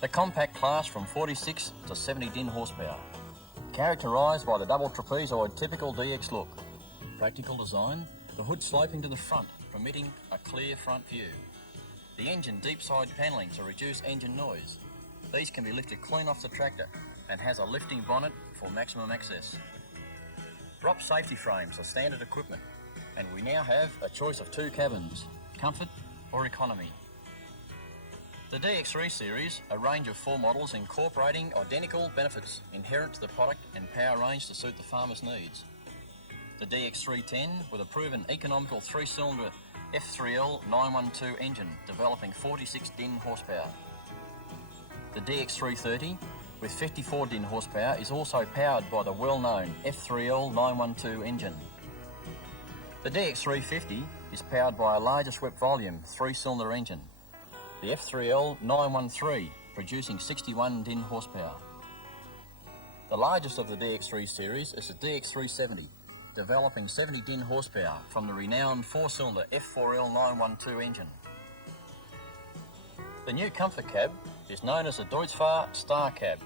the compact class from 46 to 70 din horsepower. Characterised by the double trapezoid typical DX look. Practical design, the hood sloping to the front, permitting a clear front view. The engine deep side panelling to reduce engine noise. These can be lifted clean off the tractor and has a lifting bonnet for maximum access. ROP safety frames are standard equipment, and we now have a choice of two cabins, comfort or economy. The DX3 Series, a range of 4 models incorporating identical benefits inherent to the product and power range to suit the farmer's needs. The DX310 with a proven economical 3-cylinder F3L 912 engine developing 46 din horsepower. The DX330 with 54 din horsepower is also powered by the well-known F3L 912 engine. The DX350 is powered by a larger swept volume 3-cylinder engine. The F3L 913 producing 61 din horsepower. The largest of the DX3 series is the DX370, developing 70 din horsepower from the renowned 4-cylinder F4L 912 engine. The new comfort cab is known as the Deutz-Fahr Star Cab,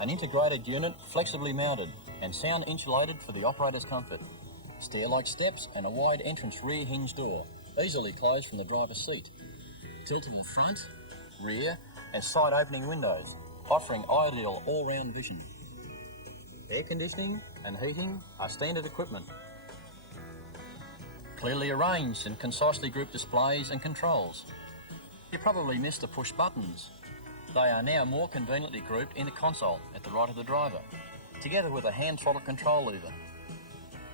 an integrated unit flexibly mounted and sound insulated for the operator's comfort. Stair-like steps and a wide entrance rear hinge door, easily closed from the driver's seat. Tiltable front, rear and side opening windows, offering ideal all-round vision. Air conditioning and heating are standard equipment. Clearly arranged and concisely grouped displays and controls. You probably missed the push buttons. They are now more conveniently grouped in the console at the right of the driver, together with a hand throttle control lever.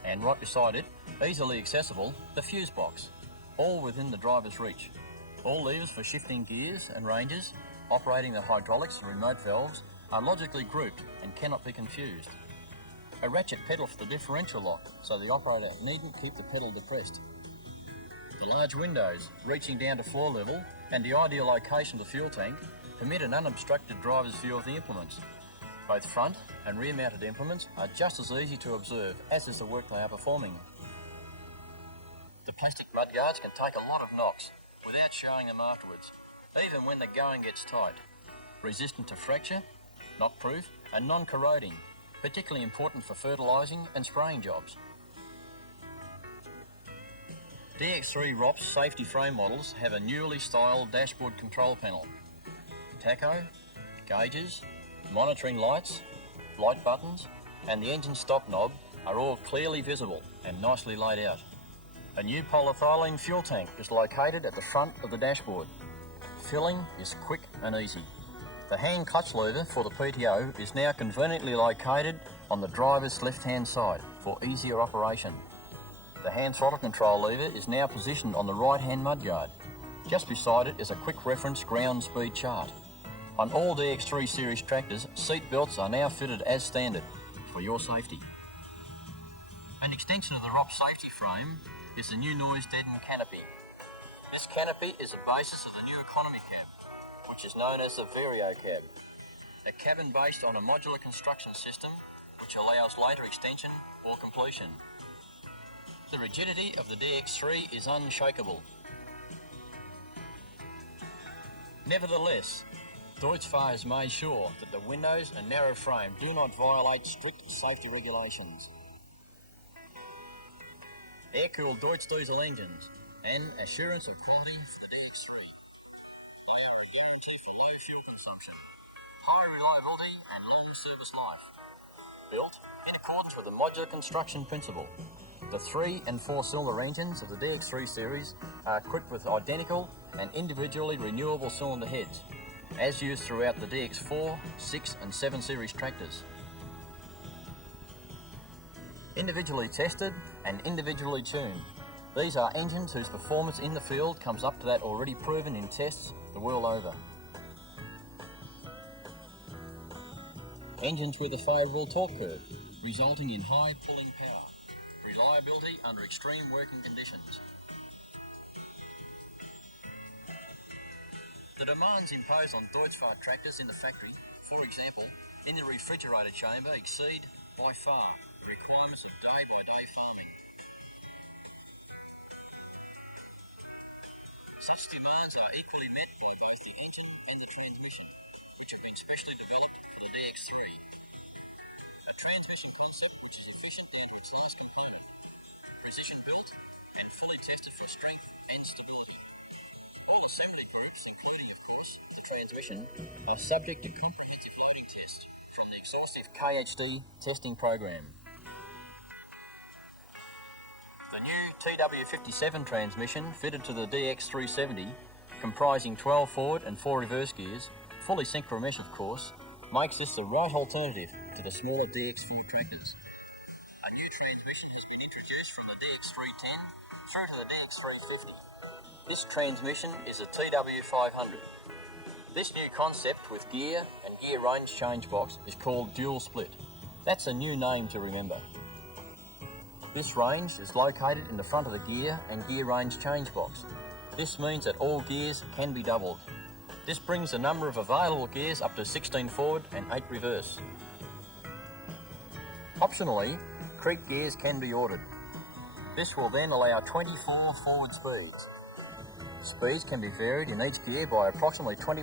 And right beside it, easily accessible, the fuse box, all within the driver's reach. All levers for shifting gears and ranges, operating the hydraulics and remote valves, are logically grouped and cannot be confused. A ratchet pedal for the differential lock, so the operator needn't keep the pedal depressed. The large windows, reaching down to floor level, and the ideal location of the fuel tank, permit an unobstructed driver's view of the implements. Both front and rear mounted implements are just as easy to observe as is the work they are performing. The plastic mudguards can take a lot of knocks without showing them afterwards, even when the going gets tight. Resistant to fracture, knock-proof and non-corroding, particularly important for fertilising and spraying jobs. DX3 ROP's safety frame models have a newly styled dashboard control panel. Tacho, gauges, monitoring lights, light buttons and the engine stop knob are all clearly visible and nicely laid out. A new polyethylene fuel tank is located at the front of the dashboard. Filling is quick and easy. The hand clutch lever for the PTO is now conveniently located on the driver's left-hand side for easier operation. The hand throttle control lever is now positioned on the right-hand mudguard. Just beside it is a quick reference ground speed chart. On all DX3 series tractors, seat belts are now fitted as standard for your safety. An extension of the ROP safety frame is the new noise-deadened canopy. This canopy is the basis of the new economy cab, which is known as the Vario cab. A cabin based on a modular construction system which allows later extension or completion. The rigidity of the DX3 is unshakable. Nevertheless, Deutz-Fahr has made sure that the windows and narrow frame do not violate strict safety regulations. Air-cooled Deutz diesel engines and assurance of quality for the DX3. They are a guarantee for low fuel consumption, high reliability and long service life. Built in accordance with the modular construction principle. The 3 and 4-cylinder engines of the DX3 series are equipped with identical and individually renewable cylinder heads, as used throughout the DX4, 6 and 7 series tractors. Individually tested and individually tuned. These are engines whose performance in the field comes up to that already proven in tests the world over. Engines with a favourable torque curve, resulting in high pulling power, reliability under extreme working conditions. The demands imposed on Deutz-Fahr tractors in the factory, for example, in the refrigerator chamber, exceed by far the requirements of day-by-day farming. Such demands are equally met by both the engine and the transmission, which are specially developed for the DX3. A transmission concept which is efficient down to its last component, precision built and fully tested for strength and stability. All assembly groups, including of course the transmission, are subject to comprehensive loading tests from the exhaustive KHD testing program. The new TW57 transmission fitted to the DX370, comprising 12 forward and 4 reverse gears, fully synchro-mesh of course, makes this the right alternative to the smaller DX4 tractors. A new transmission has been introduced from the DX310 through to the DX350. This transmission is a TW500. This new concept with gear and gear range change box is called dual split. That's a new name to remember. This range is located in the front of the gear and gear range change box. This means that all gears can be doubled. This brings the number of available gears up to 16 forward and 8 reverse. Optionally, creep gears can be ordered. This will then allow 24 forward speeds. Speeds can be varied in each gear by approximately 20%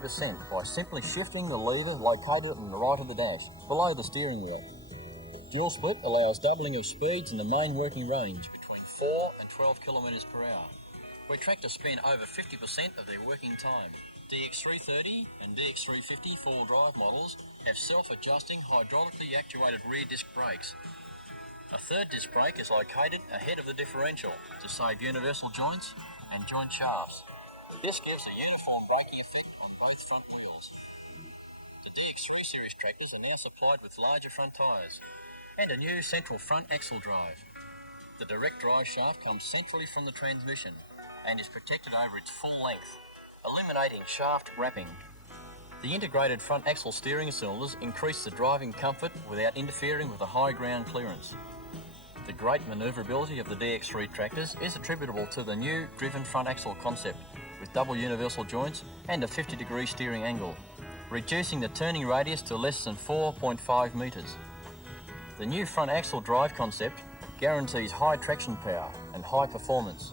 by simply shifting the lever located on the right of the dash, below the steering wheel. Dual split allows doubling of speeds in the main working range between 4 and 12 km per hour, where tractors spend over 50% of their working time. DX330 and DX350 four-wheel drive models have self-adjusting hydraulically actuated rear disc brakes. A third disc brake is located ahead of the differential to save universal joints and joint shafts. This gives a uniform braking effect on both front wheels. The DX3 Series tractors are now supplied with larger front tyres and a new central front axle drive. The direct drive shaft comes centrally from the transmission and is protected over its full length, eliminating shaft wrapping. The integrated front axle steering cylinders increase the driving comfort without interfering with the high ground clearance. The great manoeuvrability of the DX3 tractors is attributable to the new driven front axle concept with double universal joints and a 50-degree steering angle, reducing the turning radius to less than 4.5 metres. The new front axle drive concept guarantees high traction power and high performance.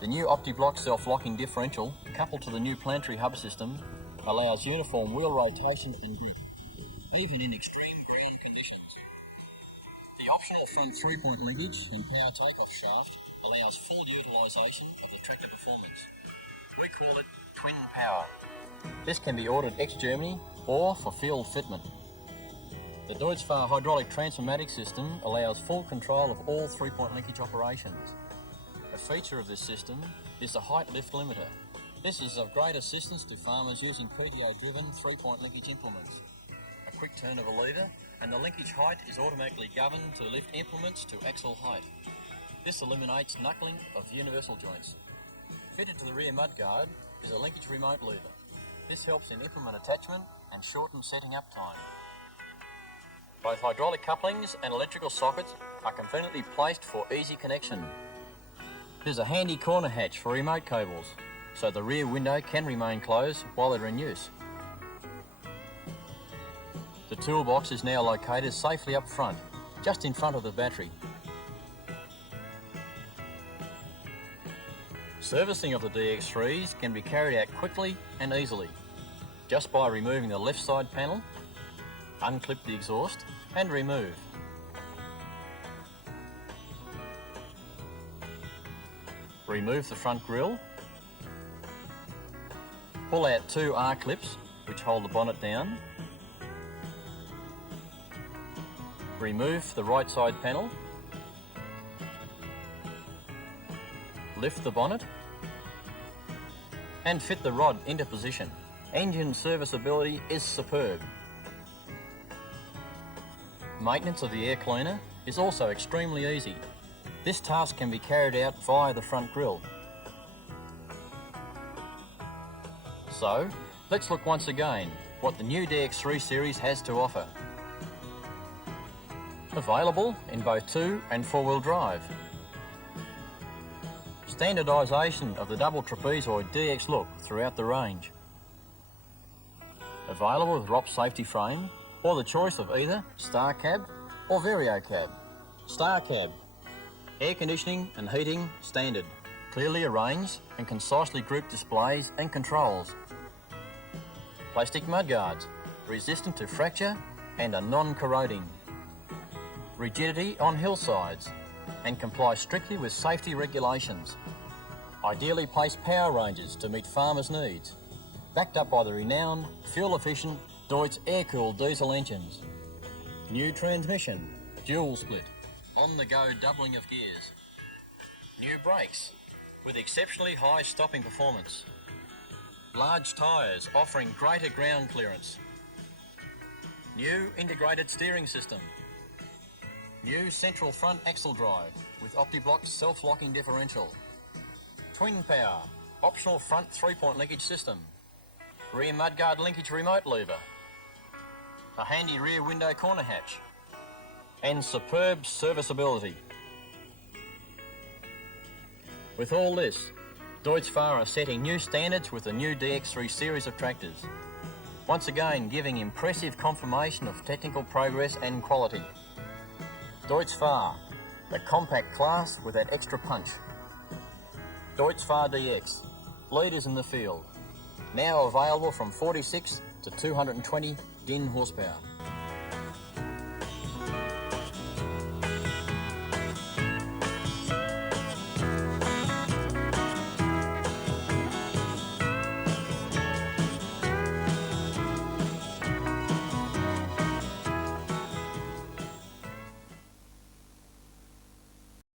The new OptiBlock self-locking differential, coupled to the new planetary hub system, allows uniform wheel rotation and grip, even in extreme ground conditions. The optional front 3-point linkage and power takeoff shaft allows full utilisation of the tractor performance. We call it Twin Power. This can be ordered ex-Germany or for field fitment. The Deutz-Fahr hydraulic transformatic system allows full control of all 3-point linkage operations. A feature of this system is the height lift limiter. This is of great assistance to farmers using PTO-driven 3-point linkage implements. A quick turn of a lever and the linkage height is automatically governed to lift implements to axle height. This eliminates knuckling of universal joints. Fitted to the rear mudguard is a linkage remote lever. This helps in implement attachment and shortens setting up time. Both hydraulic couplings and electrical sockets are conveniently placed for easy connection. There's a handy corner hatch for remote cables, so the rear window can remain closed while they're in use. The toolbox is now located safely up front, just in front of the battery. Servicing of the DX3s can be carried out quickly and easily, just by removing the left side panel, unclip the exhaust and remove. Remove the front grille, pull out 2 R-clips which hold the bonnet down, remove the right side panel, lift the bonnet and fit the rod into position. Engine serviceability is superb. Maintenance of the air cleaner is also extremely easy. This task can be carried out via the front grille. So, let's look once again what the new DX3 Series has to offer. Available in both 2 and 4-wheel drive. Standardisation of the double trapezoid DX look throughout the range. Available with ROP safety frame or the choice of either Star Cab or Vario Cab. Star Cab. Air conditioning and heating standard. Clearly arranged and concisely grouped displays and controls. Plastic mudguards. resistant to fracture and are non-corroding. Rigidity on hillsides and comply strictly with safety regulations. Ideally placed power ranges to meet farmers' needs. Backed up by the renowned, fuel-efficient Deutz air-cooled diesel engines. New transmission, dual split, on-the-go doubling of gears. New brakes with exceptionally high stopping performance. Large tyres offering greater ground clearance. New integrated steering system. New central front axle drive with OptiBlock self-locking differential. Twin power, optional front 3-point linkage system. Rear mudguard linkage remote lever. A handy rear window corner hatch. And superb serviceability. With all this, Deutz-Fahr are setting new standards with the new DX3 series of tractors. Once again giving impressive confirmation of technical progress and quality. Deutz-Fahr, the compact class with that extra punch. Deutz-Fahr DX, leaders in the field. Now available from 46 to 220 din horsepower.